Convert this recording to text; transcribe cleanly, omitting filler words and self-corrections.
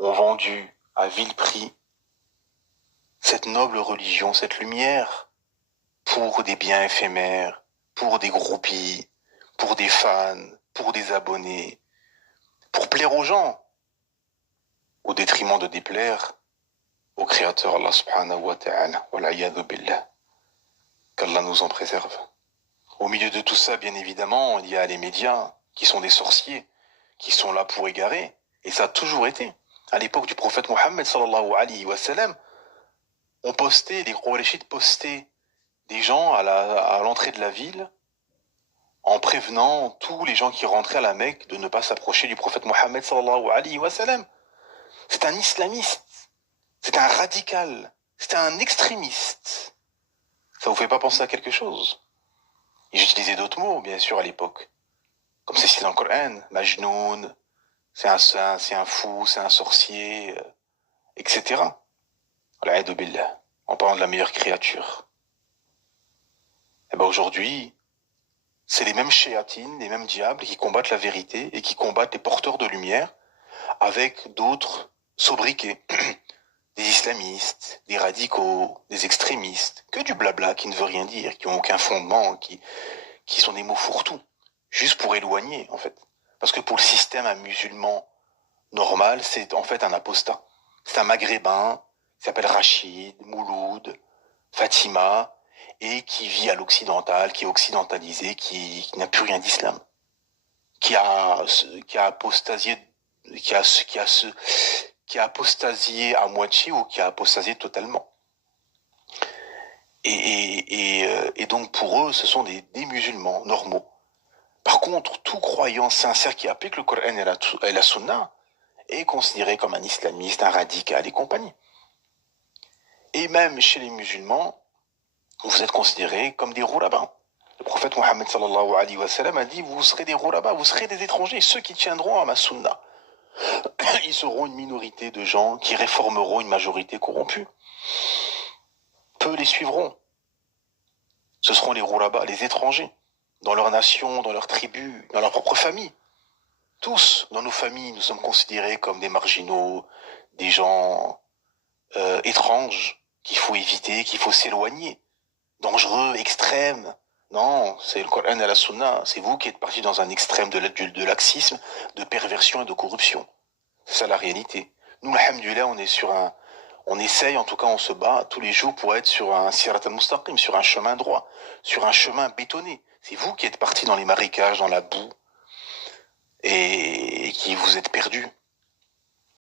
ont vendu à vil prix cette noble religion, cette lumière, pour des biens éphémères, pour des groupies, pour des fans, pour des abonnés, pour plaire aux gens, au détriment de déplaire au Créateur Allah subhanahu wa ta'ala, wal'ayadhu billah, qu'Allah nous en préserve. Au milieu de tout ça, bien évidemment, il y a les médias, qui sont des sorciers, qui sont là pour égarer, et ça a toujours été. À l'époque du prophète Mohammed sallallahu alayhi wa sallam, on postait, les Qurayshites postaient des gens à l'entrée de la ville, en prévenant tous les gens qui rentraient à la Mecque de ne pas s'approcher du prophète Mohammed sallallahu alayhi wa sallam. C'est un islamiste, c'est un radical, c'est un extrémiste. Ça vous fait pas penser à quelque chose? Et j'utilisais d'autres mots, bien sûr, à l'époque. Comme c'est cité dans le Coran, Majnoun, c'est un fou, c'est un sorcier, etc. Al-Aïdou billah, en parlant de la meilleure créature. Et ben aujourd'hui, c'est les mêmes shéatines, les mêmes diables qui combattent la vérité et qui combattent les porteurs de lumière avec d'autres sobriquets. Des islamistes, des radicaux, des extrémistes, que du blabla qui ne veut rien dire, qui n'ont aucun fondement, qui sont des mots fourre-tout, juste pour éloigner, en fait. Parce que pour le système, un musulman normal, c'est en fait un apostat. C'est un maghrébin, qui s'appelle Rachid, Mouloud, Fatima, et qui vit à l'occidental, qui est occidentalisé, qui n'a plus rien d'islam. Qui a apostasié, qui a apostasié à moitié ou qui a apostasié totalement. Et donc pour eux, ce sont des musulmans normaux. Par contre, tout croyant sincère qui applique le Coran et la Sunna est considéré comme un islamiste, un radical et compagnie. Et même chez les musulmans, vous êtes considérés comme des roulabas. Le prophète Mohammed sallallahu alayhi wa sallam a dit, vous serez des roulabas, vous serez des étrangers, ceux qui tiendront à ma Sunna. Ils seront une minorité de gens qui réformeront une majorité corrompue. Peu les suivront. Ce seront les roulabas, les étrangers, dans leur nation, dans leur tribu, dans leur propre famille. Tous, dans nos familles, nous sommes considérés comme des marginaux, des gens étranges, qu'il faut éviter, qu'il faut s'éloigner, dangereux, extrêmes. Non, c'est le Coran et la Sunna. C'est vous qui êtes partis dans un extrême de laxisme, de perversion et de corruption. C'est ça la réalité. Nous, alhamdoulilah, on essaye, en tout cas, on se bat tous les jours pour être sur un sirat al-mustaqim, sur un chemin droit, sur un chemin bétonné. C'est vous qui êtes partis dans les marécages, dans la boue, et qui vous êtes perdus.